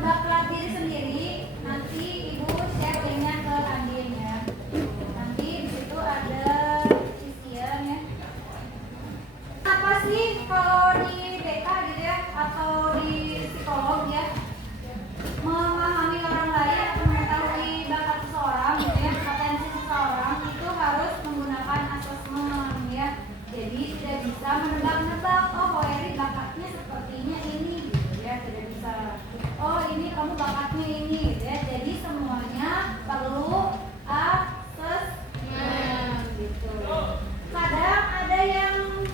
bakat diri sendiri, nanti Ibu share linknya ke Andin ya. Nanti di situ ada isian ya. Apa sih kalau di BK gitu ya, atau di psikolog ya, memahami orang lain atau mengetahui bakat seseorang gitu ya, potensi seseorang itu harus menggunakan asesmen ya. Jadi tidak bisa menebak-nebak, oh Eri bakatnya sepertinya ini gitu ya, tidak bisa. Oh ini kamu bakatnya ini gitu ya. Jadi semuanya perlu asesmen gitu. Kadang ada yang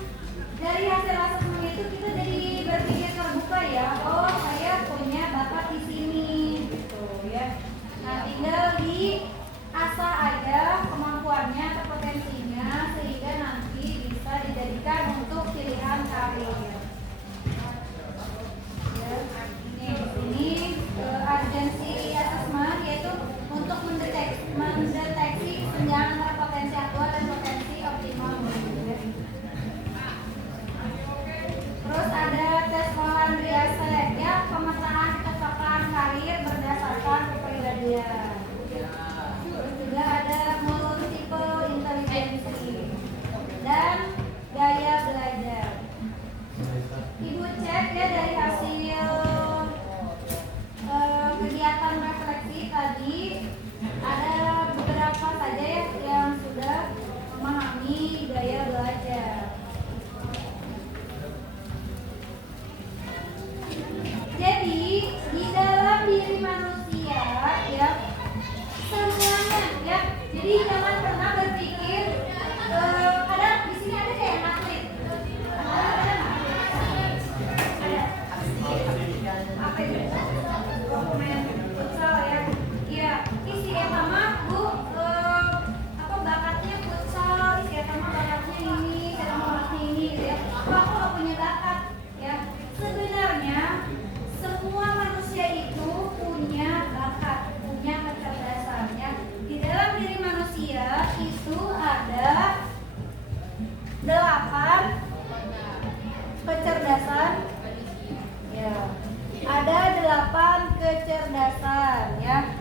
dari hasil asesmen itu kita jadi berpikir terbuka ya. Oh saya punya bakat di sini gitu ya. Nah tinggal diasah aja kemampuannya atau potensinya sehingga nanti bisa dijadikan untuk pilihan karir. Ya, ini urgency assessment yaitu untuk mendeteksi kesenjangan antara potensi aktual dan potensi optimal. Terus ada tes Mohan-Riase ya, pemetaan kecocokan karir berdasarkan kepribadian. Terus juga ada multiple intelligence dan gaya belajar. Ibu cek ya dari hasil kegiatan refleksi tadi ada beberapa saja ya yang sudah memahami gaya belajar. Jadi di dalam diri manusia ya semuanya ya. Jadi jangan pernah berpikir kadang di sini ada kayak atlet. Ada apa itu? Pemain futsal ya. Iya, isi etama Bu apa bakatnya futsal, isi etama bakatnya ini, isi etama bakatnya ini gitu ya. Aku nggak punya bakat ya. Sebenarnya semua manusia itu punya bakat, punya kecerdasan ya. Di dalam diri manusia itu ada 8 kecerdasan ya. Ada 8 kecerdasan ya.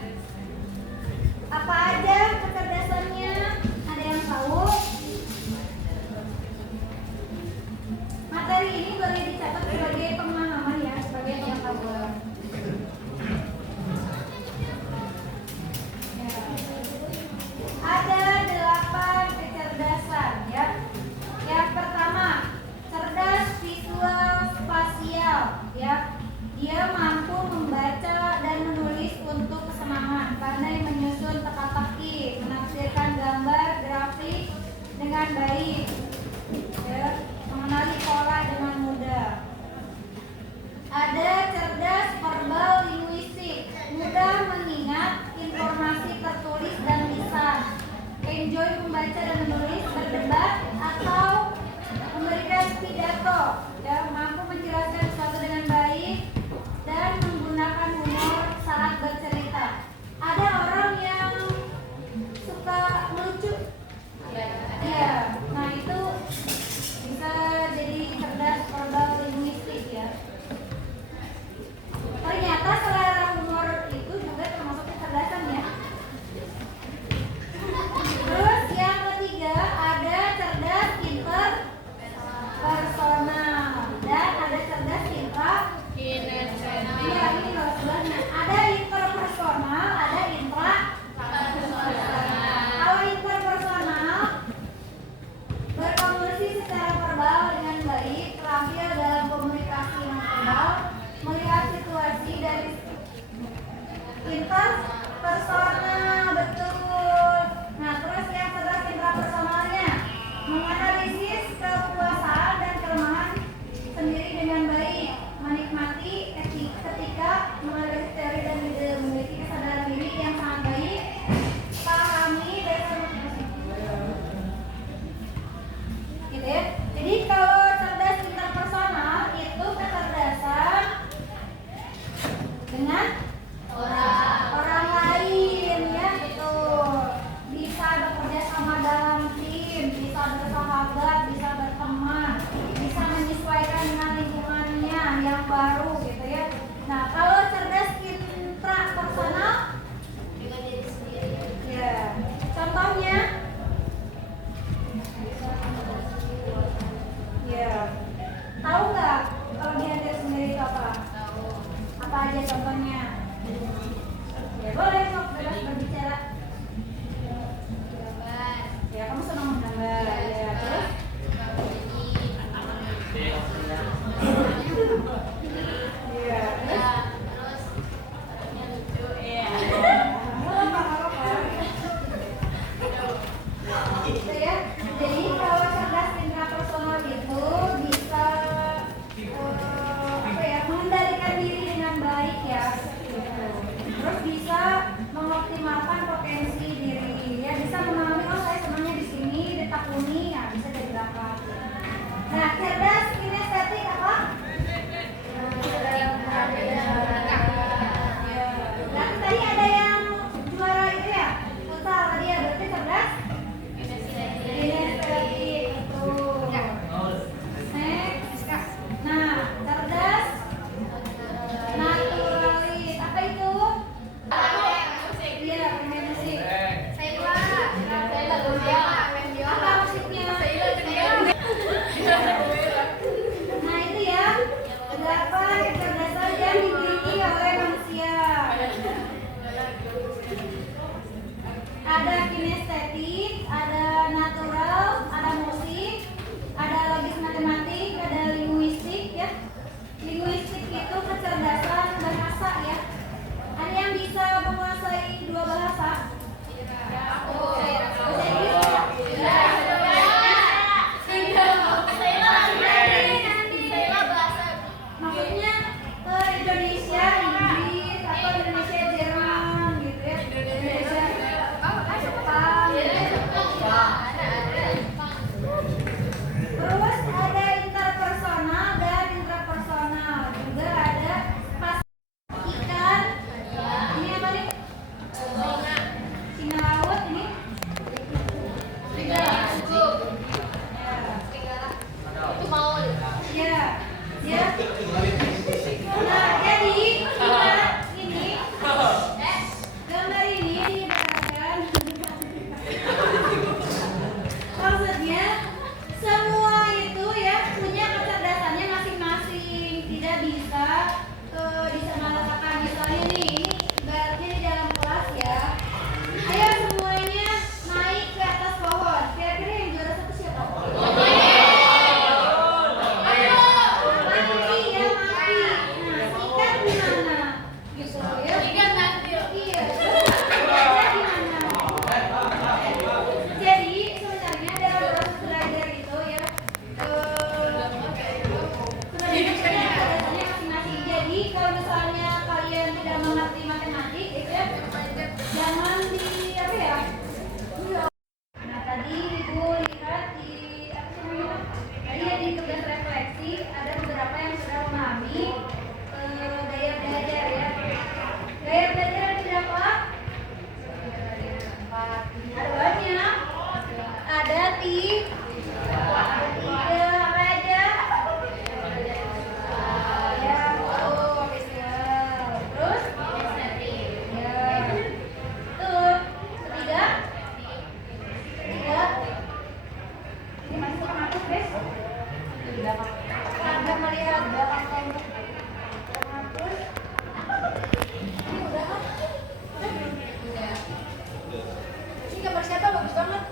Apa aja kecerdasannya? Ada yang tahu? Materi ini boleh dicatat sebagai pemahaman ya, sebagai pengetahuan. Ya. Ada 8 kecerdasan ya. Yang pertama, cerdas visual spasial ya. Dia mampu membaca dan menulis untuk kesenangan, pandai menyusun teka-teki, menafsirkan gambar grafik dengan baik, ya, mengenali pola dengan mudah. Ada cerdas verbal linguistik, mudah mengingat informasi tertulis dan lisan, enjoy membaca dan menulis, berdebat atau memberikan pidato, ya, mampu menjelaskan sesuatu dengan baik dan menggunakan humor saat bercerita. Ada orang yang suka melucu, ya, nah itu bisa jadi cerdas verbal linguistik ya. Ternyata selera humor itu juga termasuk kecerdasan ya. Terus yang ketiga ada cerdas interpersonal dan ada cerdas intrapersonal. Ya, ini loh sebelahnya. Ada interpersonal, ada intrapersonal. Kalau interpersonal berkomunikasi secara verbal dengan baik, terampil dalam komunikasi non verbal, melihat situasi dari interpersonal, betul. Nah, terus yang cerdas intrapersonalnya menganalisis kepuasan dan kelemahan sendiri dengan baik, menikmati ketika menganalisis teori dan ide, memiliki kesadaran diri yang sangat baik, pahami dasar motivasi. Gitu ya. Jadi kalau cerdas interpersonal itu kecerdasan dengan orang lain ya, itu bisa bekerja sama dalam tim, bisa bersahabat, bisa berteman, bisa menyesuaikan dengan lingkungannya yang baru gitu ya. Nah kalau cerdas Ada kinestetik, ada natural, ada musik, ada logis matematik, ada linguistik ya. Linguistik itu kecerdasan bahasa ya. Ada yang bisa menguasai dua bahasa? Bahasa Inggris ya? Maksudnya ke Indonesia Inggris atau Indonesia Jerman gitu ya? Indonesia Jepang. Terus ada interpersonal dan intrapersonal, juga ada pas ikan. Ini apa nih? Singa laut ini? Itu mau Ya, ya. Nah, jadi ini gambar ini diberikan. Maksudnya semua itu ya punya kecerdasannya masing-masing, tidak bisa disamaratakan. Misalnya nih, ini ibaratnya di dalam kelas ya. Ayo semuanya naik ke atas pohon. Kira-kira yang juara satu siapa? Mati ya mati. Nah, ikan gimana? Gitu ya. ikan nanti. Iya. Belajar gimana? Jadi sebenarnya dalam proses belajar itu ya sudah punya kecerdasannya masing-masing. Jadi kalau misalnya kalian tidak mengerti matematik itu ya jangan di apa ya? Nah tadi ibu lihat di apa sih namanya? Tadi ya di tugas refleksi ada beberapa yang sudah memahami gaya belajar ya. Gaya belajar ada berapa? Ada banyak. Ada tiga apa aja? Ya, visual. Terus? Ya. Tuh, ketiga? Ketiga? Ini masih suka ngatur, Bes? Anda melihat belakang kelompok ngatur. Ini udah kan? Udah belum? Ini gambar siapa? Bagus banget.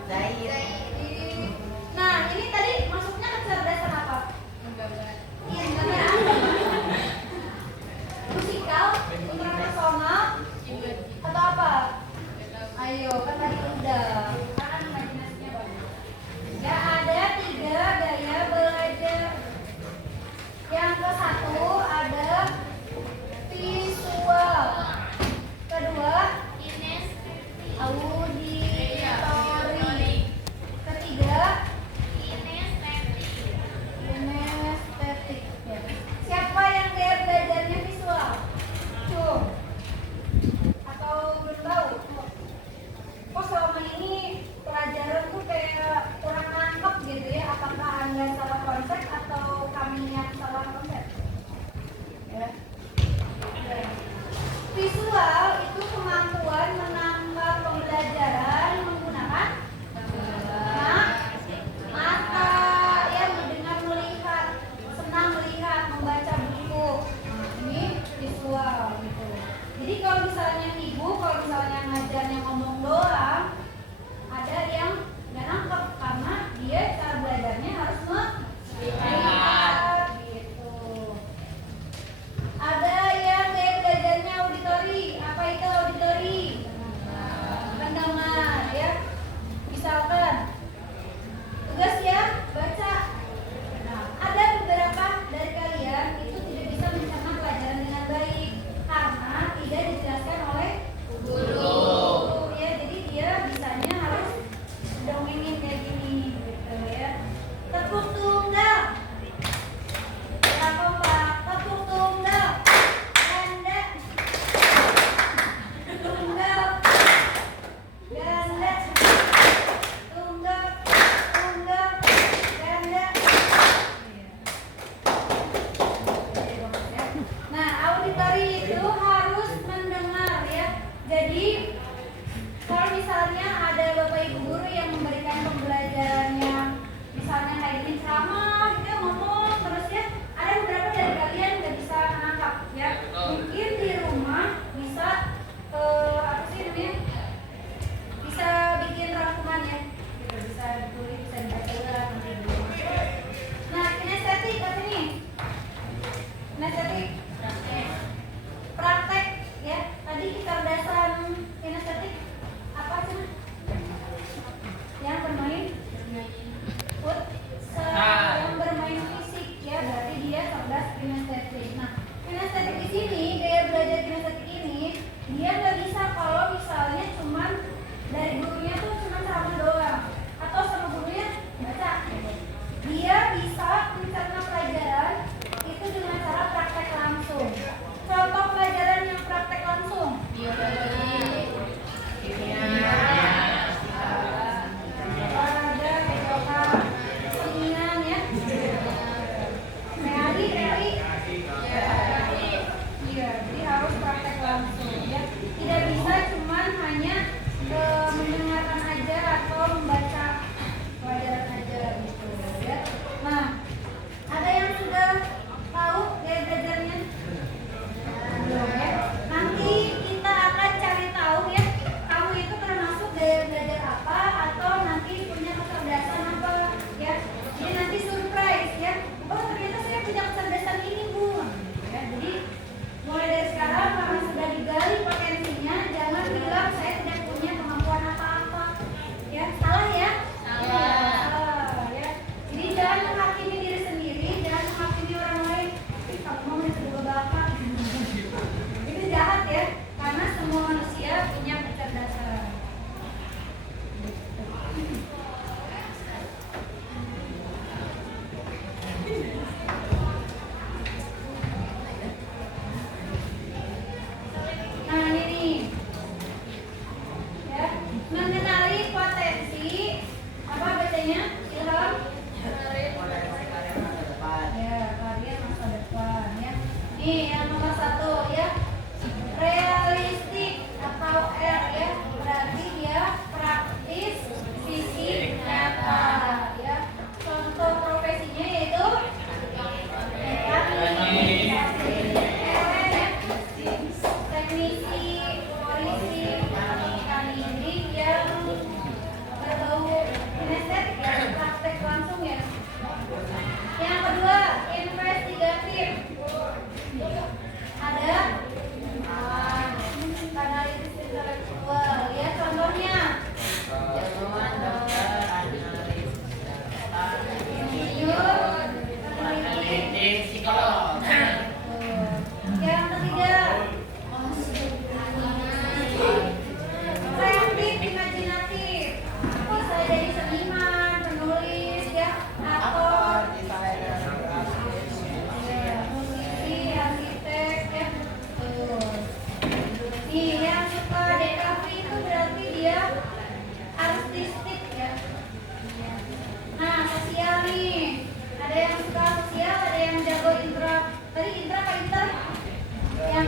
Nah, ini tadi masuknya kecerdasan apa? Iya, enggak. Musikal, interpersonal, atau apa? Ayo, kan tadi udah. Kan imajinasinya banyak. Ya ada 3 gaya belajar. Yang ke satu ada visual. Kedua, auditori. Ketiga, kinestetik. Ya. Siapa yang gaya belajarnya visual? Tuh. Atau belum tahu? Kok selama ini pelajaran tuh kayak kurang nangkep gitu ya? Apakah Anda salah konsep atau kami yang salah konsep? Ya. Visual itu kemampuan menangkap pembelajaran menggunakan mata, ya mendengar, melihat, senang melihat, membaca buku. Nah, ini visual gitu. Jadi kalau misalnya ibu, kalau misalnya ngajarnya ngomong doang, ada yang nggak nangkep karena dia cara belajarnya harus melihat gitu. Ada yang gaya belajarnya auditori. Apa itu auditori? Pendengar ya. Misalkan tugas ya baca. Nah, ada beberapa dari kalian itu tidak bisa mencerna pelajaran dengan baik karena tidak dijelaskan oleh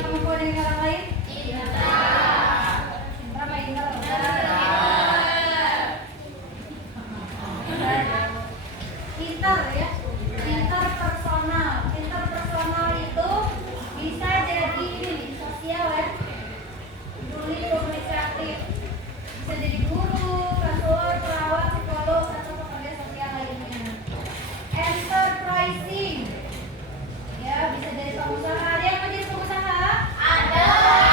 kemampuan dengan orang lain? Pintar. Pintar apa pintar? Pintar ya. Pintar personal. Pintar personal itu bisa jadi ini sosial ya. Peduli komunikatif. Bisa jadi guru, konselor, perawat, psikolog atau pekerja sosial lainnya. Enterprising. Ya, bisa jadi pengusaha. Ada yang mau jadi pengusaha? Ada.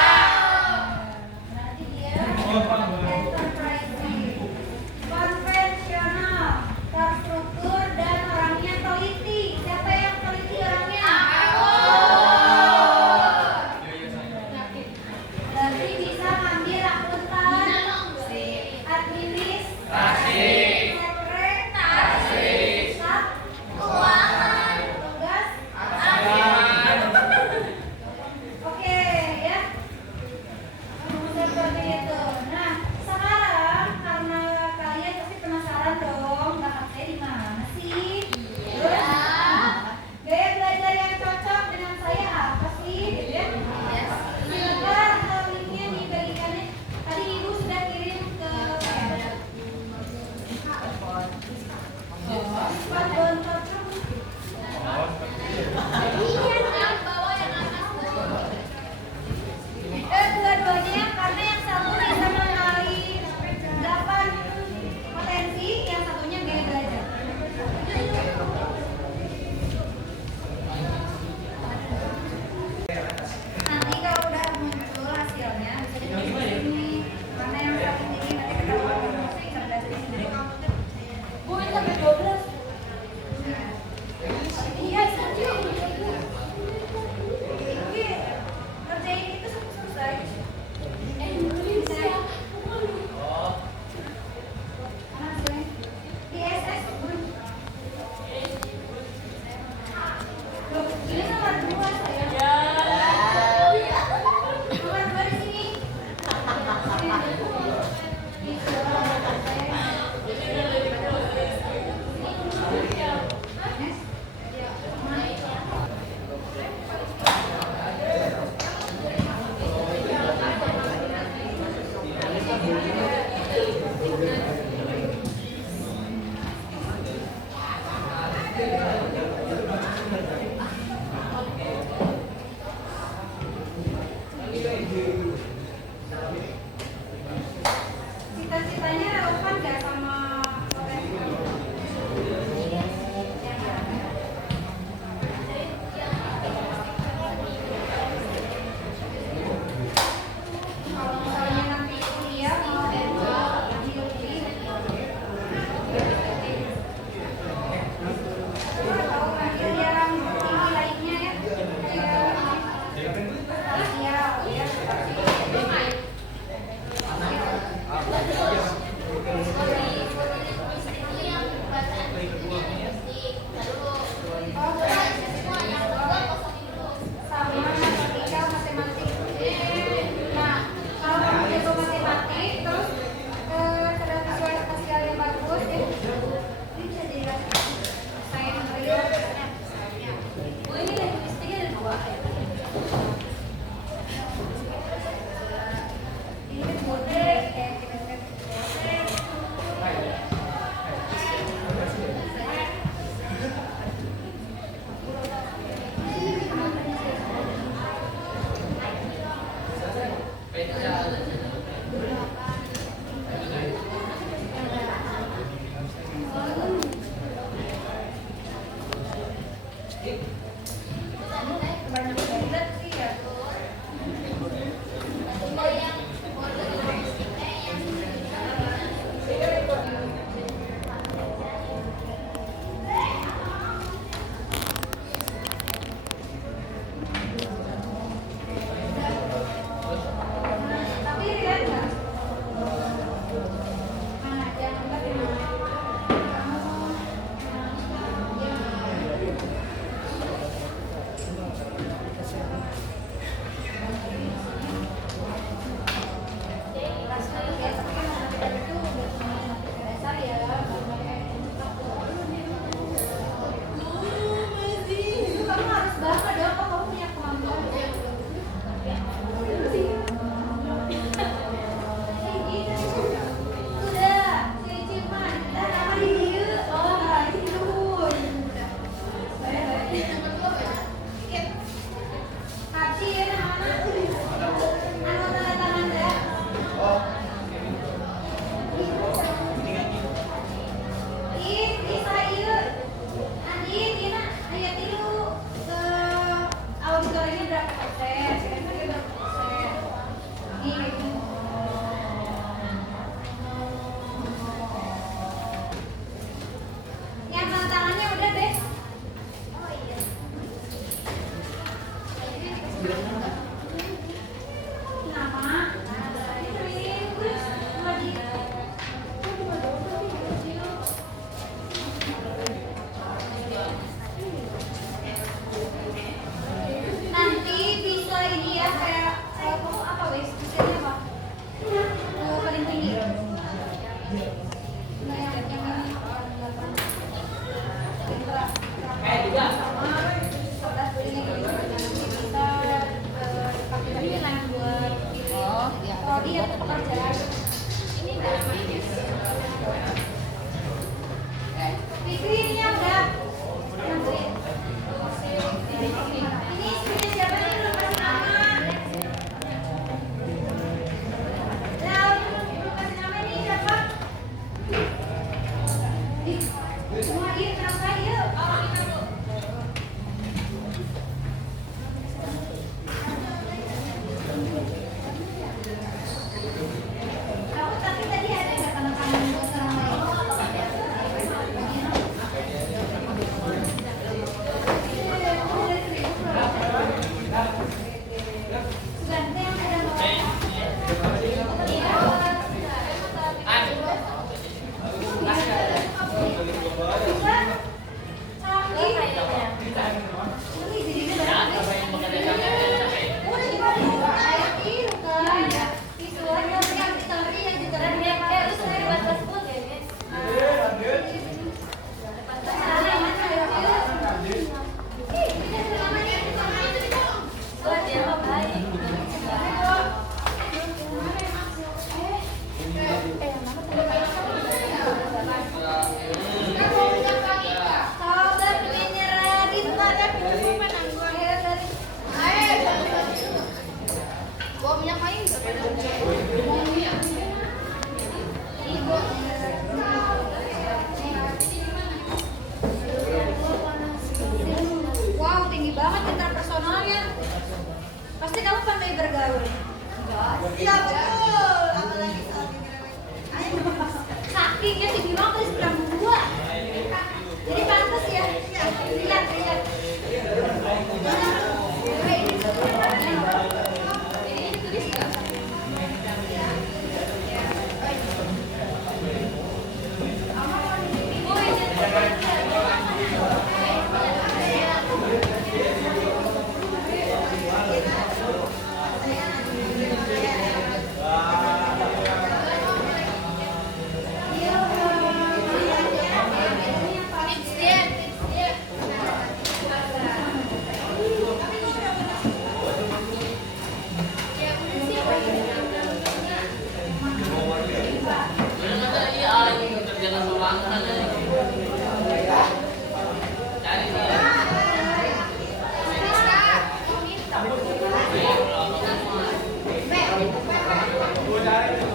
dia pekerjaan. Ini nggak main. Fikri ini yang udah. Ini istrinya siapa nih? Belum kasih nama. Belum kasih nama ini siapa? Semua dia kenapa yuk? Kamu tapi tadi ada nggak tanda-tanda buat orang lain? Wow, tinggi banget interpersonalnya. Pasti kamu pandai bergaul. Iya betul. Apalagi soal sakingnya tinggi banget dari 92. Jadi pantas ya. Lihat. Cari